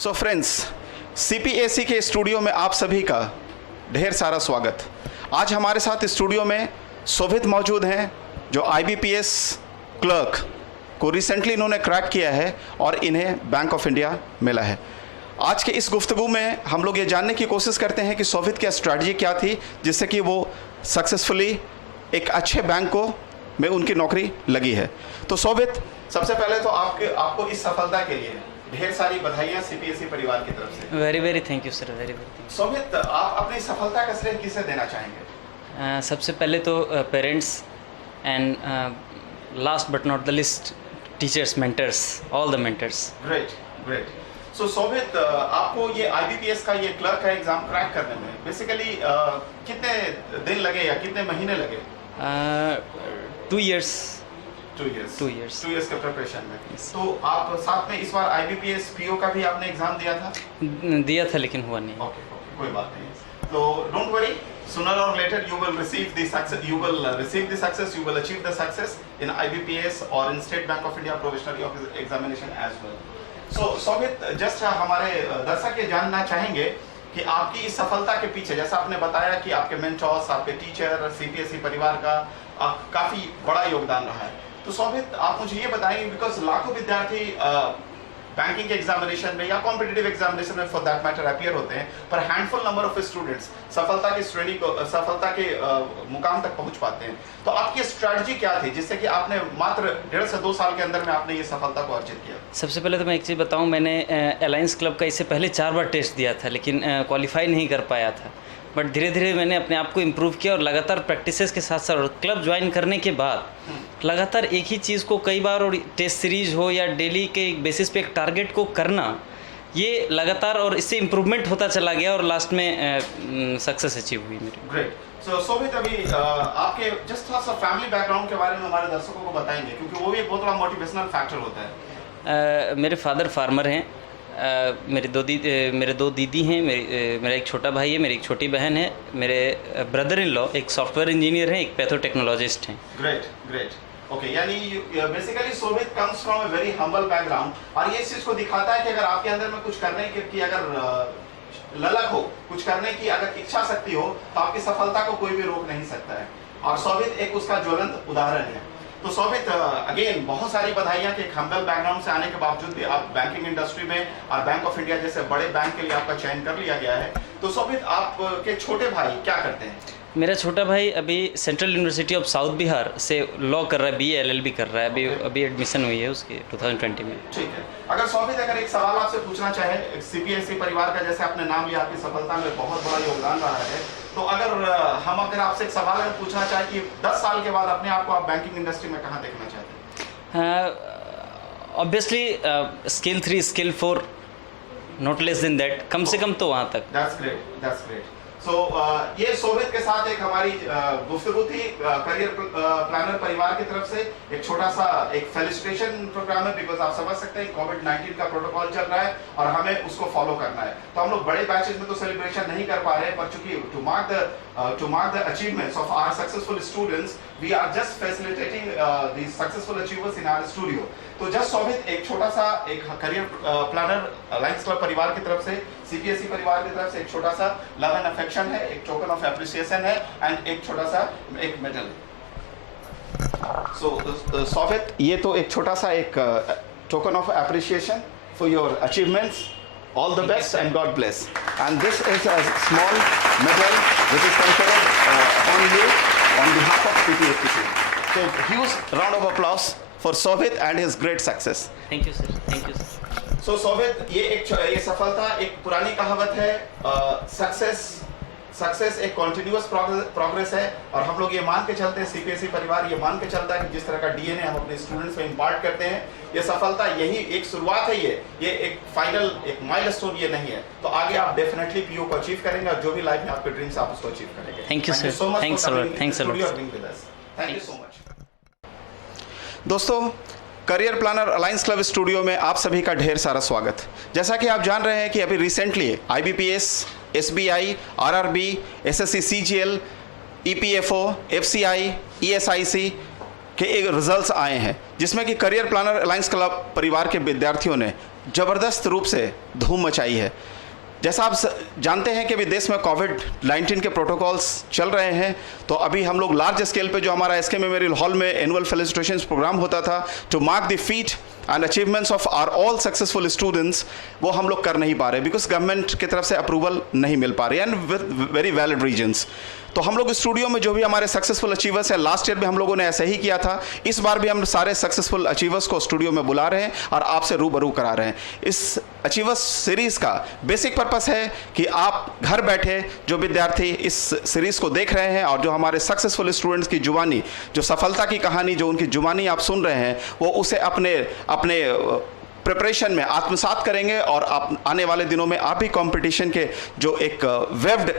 So friends, सीपीएसी के studio में आप सभी का ढेर सारा स्वागत। आज हमारे साथ स्टूडियो में शोभित मौजूद हैं जो आईबीपीएस क्लर्क को रिसेंटली इन्होंने क्रैक किया है और इन्हें बैंक ऑफ इंडिया मिला है। आज के इस गुफ्तगू में हम लोग ये जानने की कोशिश करते हैं कि शोभित की स्ट्रैटेजी क्या थी जिससे कि वो सक्सेसफुली एक अच्छे बैंक को में उनकी नौकरी लगी है। तो शोभित, सबसे पहले तो आपको इस सफलता के लिए ढेर सारी बधाइयाँ सीपीएसई परिवार की तरफ से। Very thank you sir, very thank Shobhit, आप अपनी सफलता का श्रेय किसे देना चाहेंगे? यू। सबसे पहले तो parents and last but not the least teachers, mentors, all the mentors. Great great. So Shobhit, आपको ये आईबीपीएस का ये क्लर्क का एग्जाम क्रैक करने में बेसिकली कितने दिन लगे या कितने महीने लगे? 2 years। 2 years। 2 years। 2 years के प्रिपरेशन में। Yes। तो आप साथ में इस बार आईबीपीएस पीओ का भी आपने एग्जाम दिया था? दिया था लेकिन हुआ नहीं। ओके, कोई बात नहीं। तो don't worry, sooner or later you will receive the success, you will achieve the success in IBPS or in State Bank of India provisionary examination as well. So Shobhit, just हमारे दर्शक ये जानना चाहेंगे कि आपकी इस सफलता के पीछे, जैसा आपने बताया कि आपके मेंटर्स, आपके टीचर, सीपीएसई परिवार का काफ़ी बड़ा योगदान रहा है। तो शोभित, आप मुझे ये बताएंगे, बिकॉज लाखों विद्यार्थी बैंकिंग के एग्जामिनेशन में या कॉम्पिटिटिव एग्जामिनेशन में फॉर दैट मैटर अपीयर होते हैं, पर हैंडफुल नंबर ऑफ स्टूडेंट्स सफलता की श्रेणी को, सफलता के मुकाम तक पहुंच पाते हैं। तो आपकी स्ट्रैटेजी क्या थी जिससे कि आपने मात्र 1.5 से 2 साल के अंदर में आपने ये सफलता को अर्जित किया? सबसे पहले तो मैं एक चीज़ बताऊं, मैंने अलायंस क्लब का इससे पहले 4 बार टेस्ट दिया था लेकिन क्वालिफाई नहीं कर पाया था। बट धीरे धीरे मैंने अपने आप को इम्प्रूव किया और लगातार प्रैक्टिसेस के साथ साथ और क्लब ज्वाइन करने के बाद लगातार एक ही चीज़ को कई बार, और टेस्ट सीरीज हो या डेली के बेसिस पे एक टारगेट को करना, ये लगातार और इससे इम्प्रूवमेंट होता चला गया और लास्ट में सक्सेस अचीव हुई मेरी। ग्रेट। सो शोभित, अभी आपके जस्ट थोड़ा सा फैमिली बैकग्राउंड के बारे में हमारे दर्शकों को बताएंगे, क्योंकि वो भी एक बहुत बड़ा मोटिवेशनल फैक्टर होता है। मेरे फादर फार्मर हैं, मेरे 2 दीदी हैं, मेरा एक छोटा भाई है, मेरी एक छोटी बहन है, मेरे ब्रदर इन लॉ एक सॉफ्टवेयर इंजीनियर हैं, एक पैथोटेक्नोलॉजिस्ट हैं। Great great. ओके, यानी basically Shobhit comes from a very humble background, और ये इस चीज़ को दिखाता है कि अगर आपके अंदर में कुछ करने की अगर ललक हो, कुछ करने की अगर इच्छा शक्ति हो, तो आपकी सफलता को कोई भी रोक नहीं सकता है। और शोभित एक उसका ज्वलंत उदाहरण है। तो शोभित, अगेन बहुत सारी बधाइयाँ कि एक हम्बल बैकग्राउंड से आने के बावजूद भी आप बैंकिंग इंडस्ट्री में और बैंक ऑफ इंडिया जैसे बड़े बैंक के लिए आपका चयन कर लिया गया है। तो शोभित, आपके छोटे भाई क्या करते हैं? मेरा छोटा भाई अभी central university of south Bihar से लॉ कर रहा है, BA LLB कर रहा है, अभी एडमिशन हुई है उसकी 2020 में। ठीक है। अगर शोभित, अगर एक सवाल आपसे पूछना चाहे, सीपीएसई परिवार का जैसे आपने नाम लिया, आपकी सफलता में बहुत बड़ा योगदान रहा है, तो अगर आपसे एक सवाल अगर पूछना चाहे कि 10 साल के बाद अपने आप को आप बैंकिंग इंडस्ट्री में कहाँ देखना चाहते हैं? Obviously skill 3 skill 4 not less than that, कम से कम तो वहाँ तक। That's great. सो ये शोभित के साथ एक हमारी गुफ्तगू थी करियर प्लानर परिवार की तरफ से। एक छोटा सा एक फेलिसिटेशन प्रोग्राम है, बिकॉज आप समझ सकते हैं कोविड-19 का प्रोटोकॉल चल रहा है और हमें उसको फॉलो करना है। तो हम लोग बड़े बैचेस में तो सेलिब्रेशन नहीं कर पा रहे हैं, पर चूंकि to mark the achievements of our successful students, we are just facilitating the successful achievers in our studio. तो जस्ट शोभित, एक छोटा सा एक करियर प्लानर अलायंस क्लब परिवार की तरफ से, सीपीएसई परिवार की तरफ से एक छोटा सा लव एंड अफेक्शन है, एक टोकन ऑफ एप्रिसिएशन है एंड एक छोटा सा एक मेडल। सो शोभित, ये तो एक छोटा सा एक token of appreciation for your achievements. All the best and God bless. And this is a small medal which is conferred upon you on behalf of CPSE team. So huge round of applause for Shobhit and his great success. Thank you sir, thank you sir. So शोभित, ये सफलता एक पुरानी कहावत है, success एक continuous progress है, और हम लोग ये मान के चलते हैं, सीपीएसई परिवार ये मान के चलता है कि जिस तरह का डीएनए हम अपने स्टूडेंट्स में इम्पार्ट करते हैं, ये सफलता यही एक शुरुआत है, ये एक फाइनल एक माइलस्टोन ये नहीं है। तो आगे आप डेफिनेटली पीओ को अचीव करेंगे और जो भी लाइफ में आपके ड्रीम्स आप उसको अचीव करेंगे। Thank you sir, thanks a lot, thanks a lot, thank you so much. दोस्तों, career planner alliance club studio में आप सभी का ढेर सारा स्वागत। जैसा कि आप जान रहे हैं कि अभी recently IBPS, SBI, RRB, SSC CGL, EPFO, FCI, ESIC के एक रिजल्ट्स आए हैं, जिसमें कि करियर प्लानर अलायंस क्लब परिवार के विद्यार्थियों ने ज़बरदस्त रूप से धूम मचाई है। जैसा आप जानते हैं कि अभी देश में कोविड-19 के प्रोटोकॉल्स चल रहे हैं, तो अभी हम लोग लार्ज स्केल पे जो हमारा एसके मेमोरियल हॉल में एनुअल फेलिसिटेशंस प्रोग्राम होता था to mark the feat and achievements of our all successful students, वो हम लोग कर नहीं पा रहे बिकॉज गवर्नमेंट की तरफ से अप्रूवल नहीं मिल पा रही and with very valid reasons. तो हम लोग स्टूडियो में जो भी हमारे सक्सेसफुल अचीवर्स हैं, लास्ट ईयर भी हम लोगों ने ऐसा ही किया था, इस बार भी हम सारे सक्सेसफुल अचीवर्स को स्टूडियो में बुला रहे हैं और आपसे रूबरू करा रहे हैं। इस अचीवर्स सीरीज़ का बेसिक पर्पस है कि आप घर बैठे जो विद्यार्थी इस सीरीज़ को देख रहे हैं और जो हमारे सक्सेसफुल स्टूडेंट्स की जुबानी, जो सफलता की कहानी, जो उनकी जुबानी आप सुन रहे हैं, वो उसे अपने प्रिपरेशन में आत्मसात करेंगे और आप आने वाले दिनों में आप भी कंपटीशन के जो एक वेव्ड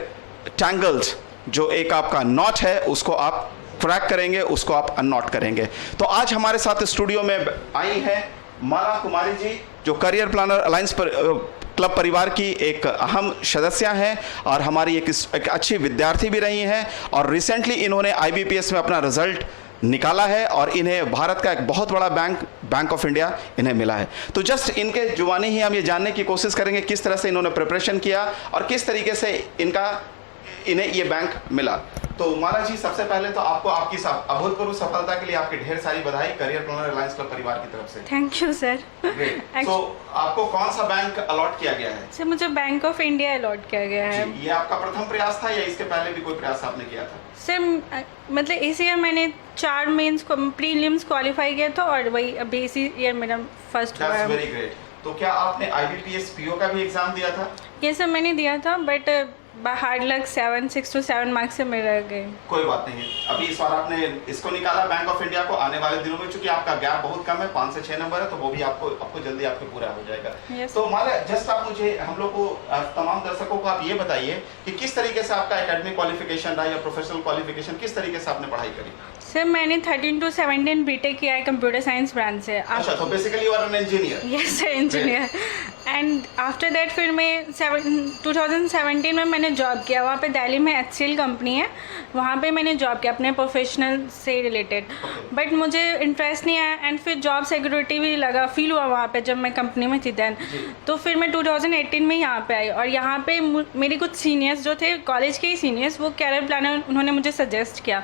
टैंगल्स, जो एक आपका नॉट है, उसको आप क्रैक करेंगे, उसको आप अननॉट करेंगे। तो आज हमारे साथ स्टूडियो में आई हैं माला कुमारी जी, जो करियर प्लानर अलायंस क्लब परिवार की एक अहम सदस्य हैं और हमारी एक अच्छी विद्यार्थी भी रही हैं और रिसेंटली इन्होंने IBPS में अपना रिजल्ट निकाला है और इन्हें भारत का एक बहुत बड़ा बैंक ऑफ इंडिया इन्हें मिला है। तो जस्ट इनके जुबानी ही हम ये जानने की कोशिश करेंगे किस तरह से इन्होंने प्रिपरेशन किया और किस तरीके से इन्हें ये बैंक मिला। तो माला जी, सबसे पहले तो आपको आपकी अभूतपूर्व सफलता के लिए आपकी ढेर सारी बधाई करियर प्लानर अलायंस क्लब परिवार की तरफ से। Thank you sir. तो आपको कौन सा बैंक अलॉट किया गया है? सर मुझे बैंक ऑफ इंडिया अलॉट किया गया है। ये आपका प्रथम प्रयास था या इसके पहले भी कोई प्रयास आपने किया था? सर मतलब इसी ईयर मैंने 4 मेंस प्रीलिम्स क्वालिफाई किया था और वही अभी इसी ईयर मेरा फर्स्ट हुआ है। That's very great। तो क्या आपने IBPS PO का भी एग्जाम दिया था? ये सर मैंने दिया था but hard luck 6 to 7 marks से मैं रह गई। कोई बात नहीं, अभी इस बार आपने इसको निकाला बैंक ऑफ इंडिया को। आने वाले दिनों में चूंकि आपका गैप बहुत कम है, 5 से 6 नंबर है, तो वो भी आपको जल्दी आपके पूरा हो जाएगा। yes. तो माला, जस्ट आप मुझे, हम लोग को, तमाम दर्शकों को आप ये बताइए कि किस तरीके से आपका एकेडमिक क्वालिफिकेशन रहा या प्रोफेशनल क्वालिफिकेशन, किस तरीके से आपने पढ़ाई करी? सर मैंने 13 to 17 बीटेक किया है कंप्यूटर साइंस ब्रांच से। अच्छा, तो basically you are an engineer? Yes sir, engineer. And after that फिर मैं 2017 में मैंने जॉब किया। वहाँ पे दिल्ली में HCL कंपनी है, वहाँ पे मैंने जॉब किया अपने प्रोफेशनल से रिलेटेड। बट मुझे इंटरेस्ट नहीं आया एंड फिर जॉब सिक्योरिटी भी लगा फील हुआ वहाँ पे जब मैं कंपनी में थी दैन। तो फिर मैं 2018 में यहाँ पे आई और यहाँ पे मेरे कुछ सीनियर्स जो थे कॉलेज के ही सीनियर्स, वो कैरियर प्लानर उन्होंने मुझे सजेस्ट किया।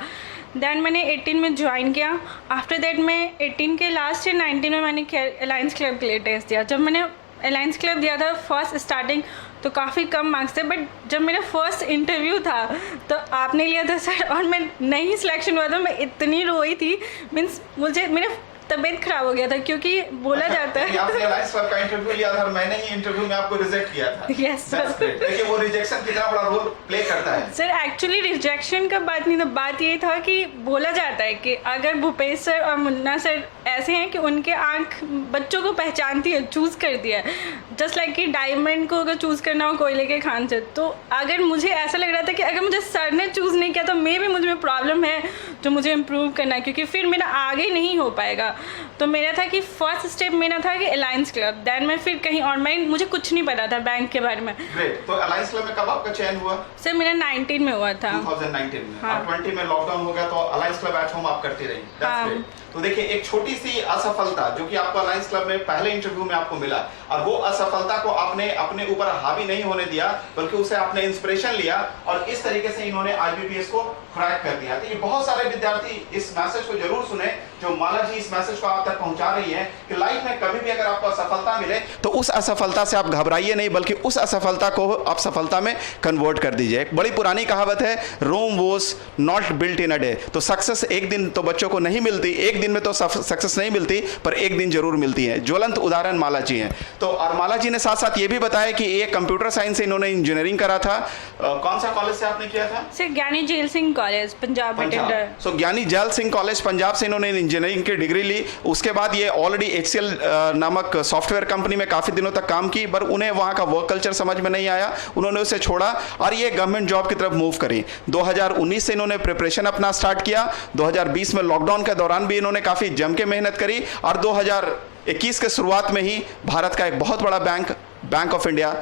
दैन मैंने 18 में ज्वाइन किया। आफ्टर दैट मैं 18 के लास्ट ईयर 19 में मैंने अलायंस क्लब के लिए टेस्ट दिया। जब मैंने अलायंस क्लब दिया था फर्स्ट स्टार्टिंग तो काफ़ी कम मार्क्स थे, बट जब मेरा फर्स्ट इंटरव्यू था तो आपने लिया था सर और मैं नहीं सिलेक्शन हुआ था। मैं इतनी रोई थी, मीन्स मुझे मेरा तबीयत खराब हो गया था क्योंकि बोला जाता है आपने अलायंस क्लब का इंटरव्यू लिया था और मैंने ही इंटरव्यू में आपको रिजेक्ट किया था। Yes sir. देखिए वो रिजेक्शन कितना बड़ा रोल प्ले करता है। सर एक्चुअली रिजेक्शन का बात नहीं था, बात ये था कि बोला जाता है कि अगर भूपेश सर और मुन्ना सर ऐसे हैं कि उनके आँख बच्चों को पहचानती है, चूज़ कर दिया है। जस्ट लाइक कि डायमंड को अगर चूज़ करना हो कोयले के खान से, तो अगर मुझे ऐसा लग रहा था कि अगर मुझे सर ने चूज़ नहीं किया तो मे भी मुझे प्रॉब्लम है जो मुझे इम्प्रूव करना है, क्योंकि फिर मेरा आगे नहीं हो पाएगा। तो मेरा था कि फर्स्ट स्टेप मेरा था कि अलायंस क्लब, दैन मैं फिर कहीं और, मुझे कुछ नहीं पता था बैंक के बारे में। ग्रेट। तो अलायंस क्लब में कब आपका चयन हुआ? सर मेरा 19 में हुआ था। 2019 में। हाँ। और 20 में लॉकडाउन हो गया तो अलायंस क्लब एट होम आप करती रही। हाँ। तो देखिए, एक छोटी सी असफलता जो कि आपको अलायंस क्लब में पहले इंटरव्यू में आपको मिला, और वो असफलता को आपने अपने ऊपर हावी नहीं होने दिया बल्कि उसे आपने इंस्पिरेशन लिया और इस तरीके से इन्होंने IBPS को क्रैक कर दिया। तो ये बहुत सारे विद्यार्थी इस मैसेज को जरूर सुने जो माला जी इस मैसेज को आप तक पहुंचा रही है कि लाइफ में कभी भी अगर आपको असफलता मिले तो उस असफलता से आप घबराइए नहीं, बल्कि उस असफलता को आप सफलता में कन्वर्ट कर दीजिए। एक बड़ी पुरानी कहावत है, Rome was not built in a day. तो सक्सेस एक दिन तो बच्चों को नहीं मिलती, एक दिन में तो सक्सेस नहीं मिलती, पर एक दिन जरूर मिलती है। ज्वलंत उदाहरण माला जी हैं। तो और माला जी ने साथ साथ ये भी बताया कि ये कंप्यूटर साइंस से इन्होंने इंजीनियरिंग करा था। कौन सा कॉलेज से आपने किया था? Sir Giani Zail Singh college Punjab attended. So Giani Zail Singh college Punjab से इन्होंने इंजीनियरिंग की डिग्री ली। उसके बाद ये ऑलरेडी HCL नामक सॉफ्टवेयर कंपनी में काफ़ी दिनों तक काम की, पर उन्हें वहाँ का वर्क कल्चर समझ में नहीं आया, उन्होंने उसे छोड़ा और ये गवर्नमेंट जॉब की तरफ मूव करी। 2019 से इन्होंने प्रिपरेशन अपना स्टार्ट किया। 2020 में लॉकडाउन के दौरान भी इन्होंने काफ़ी जम के मेहनत करी और 2021 के शुरुआत में ही भारत का एक बहुत बड़ा बैंक ऑफ इंडिया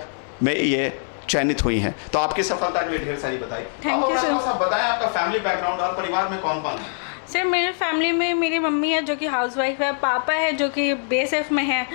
में ये चयनित हुई हैं। तो आपकी सफलता के लिए ढेर सारी बताई। Thank you sir. बताएं आपका फैमिली बैकग्राउंड और परिवार में कौन कौन है? सर मेरे फैमिली में मेरी मम्मी है जो कि हाउसवाइफ है, पापा है जो कि BSF में है,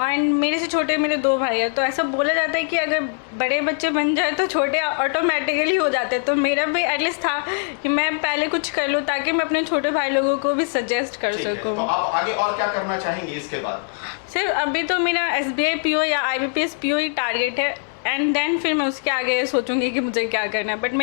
एंड मेरे से छोटे मेरे 2 भाई हैं, तो ऐसा बोला जाता है कि अगर बड़े बच्चे बन जाए तो छोटे ऑटोमेटिकली हो जाते हैं। तो मेरा भी एटलीस्ट था कि मैं पहले कुछ कर लूँ ताकि मैं अपने छोटे भाई लोगों को भी सजेस्ट कर ठीक है, सकूँ। तो आप आगे और क्या करना चाहेंगे इसके बाद? सिर्फ अभी तो मेरा SBI PO या IBPS PO ही टारगेट है, एंड देन फिर मैं उसके आगे सोचूंगी कि मुझे क्या करना है। बट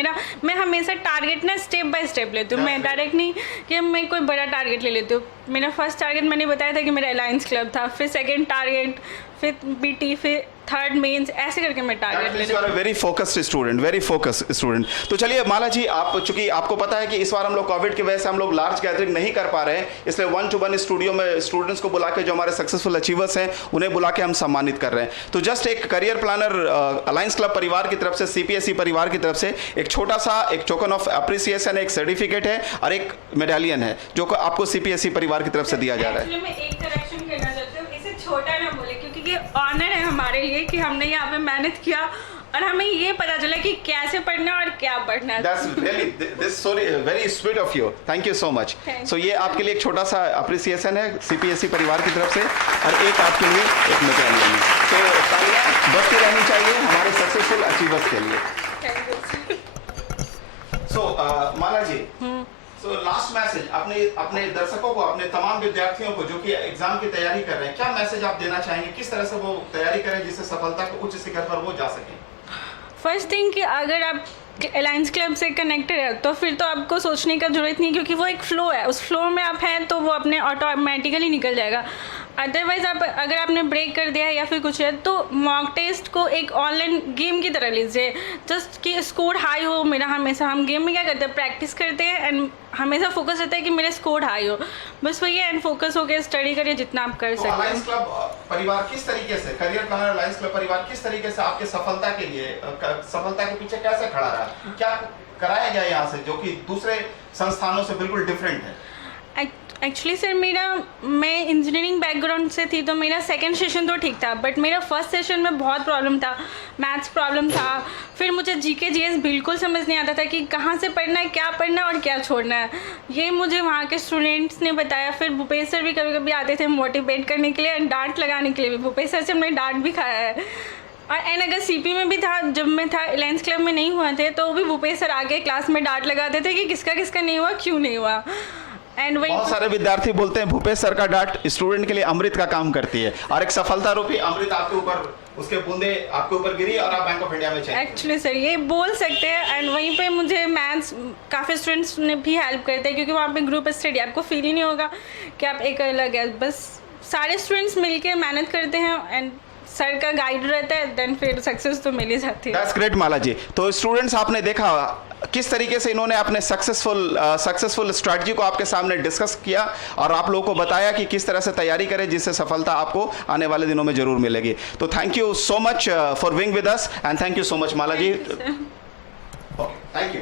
मैं हमेशा टारगेट ना स्टेप बाय स्टेप लेती हूँ, मैं डायरेक्ट नहीं कि मैं कोई बड़ा टारगेट ले लेती हूँ। मेरा फर्स्ट टारगेट मैंने बताया था कि मेरा अलायंस क्लब था, फिर सेकंड टारगेट, फिर BT, फिर थर्ड मेंस, ऐसे करके मैं टारगेट ले लेती हूँ। Very focused student, very focused student. तो चलिए माला जी, आप चूंकि आपको पता है कि इस बार हम लोग कोविड की वजह से हम लोग लार्ज गैदरिंग नहीं कर पा रहे हैं, इसलिए 1-to-1 स्टूडियो में स्टूडेंट्स को बुला के जो हमारे सक्सेसफुल अचीवर्स हैं उन्हें बुला के हम सम्मानित कर रहे हैं। तो जस्ट एक करियर प्लानर अलायंस क्लब परिवार की तरफ से, CPSE परिवार की तरफ से एक छोटा सा एक टोकन ऑफ अप्रिसिएशन, एक सर्टिफिकेट है और एक मेडालियन है जो आपको CPSE परिवार की तरफ से दिया जा रहा है। एक्चुअली मैं एक करेक्शन करना चाहती हूँ, इसे छोटा ना बोले, क्योंकि ये ऑनर है हमारे लिए कि हमने यहाँ पे मेहनत किया और हमें ये पता चला कि कैसे पढ़ना और क्या पढ़ना है। That's really this sorry very sweet of you. Thank you so much. So ये आपके लिए एक छोटा सा अप्रिसिएशन है CPSE परिवार की तरफ से और एक आपके लिए एक मेडालियन है। तो तालियां बजती रहनी चाहिए हमारे सक्सेसफुल अचीवर्स के लिए। Thank you. So Mala ji, so last message अपने दर्शकों को, अपने तमाम विद्यार्थियों को जो कि एग्जाम की तैयारी कर रहे हैं, क्या मैसेज आप देना चाहेंगे? किस तरह से वो तैयारी करें जिससे सफलता के उच्च शिखर पर वो जा सकें? फर्स्ट थिंग कि अगर आप अलायंस क्लब से कनेक्टेड है तो फिर तो आपको सोचने का जरूरत नहीं, क्योंकि वो एक फ्लो है, उस फ्लो में आप हैं तो वो अपने ऑटोमेटिकली निकल जाएगा। अदरवाइज अगर आपने ब्रेक कर दिया है या फिर कुछ है तो मॉक टेस्ट को एक ऑनलाइन गेम की तरह लीजिए, जस्ट कि स्कोर हाई हो मेरा। हमेशा हम गेम में क्या करते हैं, प्रैक्टिस करते हैं एंड हमेशा फोकस रहता है कि मेरा स्कोर हाई हो, बस वही है। एंड फोकस होकर स्टडी करिए जितना आप कर सकते हैं। अलायंस क्लब परिवार किस तरीके से, करियर प्लानर अलायंस क्लब परिवार किस तरीके से आपके सफलता के लिए, सफलता के पीछे कैसे खड़ा रहा, क्या कराया गया यहाँ से जो कि दूसरे संस्थानों से बिल्कुल डिफरेंट है? एक्चुअली सर मैं इंजीनियरिंग बैकग्राउंड से थी, तो मेरा सेकंड सेशन तो ठीक था, बट मेरा फर्स्ट सेशन में बहुत प्रॉब्लम था, मैथ्स प्रॉब्लम था। फिर मुझे GK GS बिल्कुल समझ नहीं आता था कि कहाँ से पढ़ना है, क्या पढ़ना है और क्या छोड़ना है। ये मुझे वहाँ के स्टूडेंट्स ने बताया। फिर भूपेश सर भी कभी कभी आते थे मोटिवेट करने के लिए, डांट लगाने के लिए भी। भूपेश सर से हमने डांट भी खाया है। और एंड अगर CP में भी था, जब मैं था अलायंस क्लब में नहीं हुआ थे, तो भी भूपेश सर आगे क्लास में डांट लगाते थे कि किसका किसका नहीं हुआ, क्यों नहीं हुआ। एंड बहुत सारे विद्यार्थी बोलते हैं भूपेश सर का डांट स्टूडेंट के लिए अमृत का काम करती है, और एक सफलता रूपी अमृत आपके ऊपर, उसके बूंदे आपके ऊपर गिरी और आप बैंक ऑफ इंडिया में चले। एक्चुअली सर ये बोल सकते हैं। एंड वहीं पे मुझे मैथ्स काफ़ी स्टूडेंट्स ने भी हेल्प करते हैं, क्योंकि वहाँ पे ग्रुप स्टडी, आपको फील ही नहीं होगा कि आप एक अलग है, बस सारे स्टूडेंट्स मिलके मेहनत करते हैं एंड सर का गाइड रहता है, देन फिर सक्सेस तो मिल ही जाती है। दैट्स ग्रेट माला जी। तो स्टूडेंट्स आपने देखा किस तरीके से इन्होंने अपने सक्सेसफुल स्ट्रैटेजी को आपके सामने डिस्कस किया और आप लोगों को बताया कि किस तरह से तैयारी करें जिससे सफलता आपको आने वाले दिनों में जरूर मिलेगी। तो thank you so much for being with us and thank you so much Mala ji. Thank you.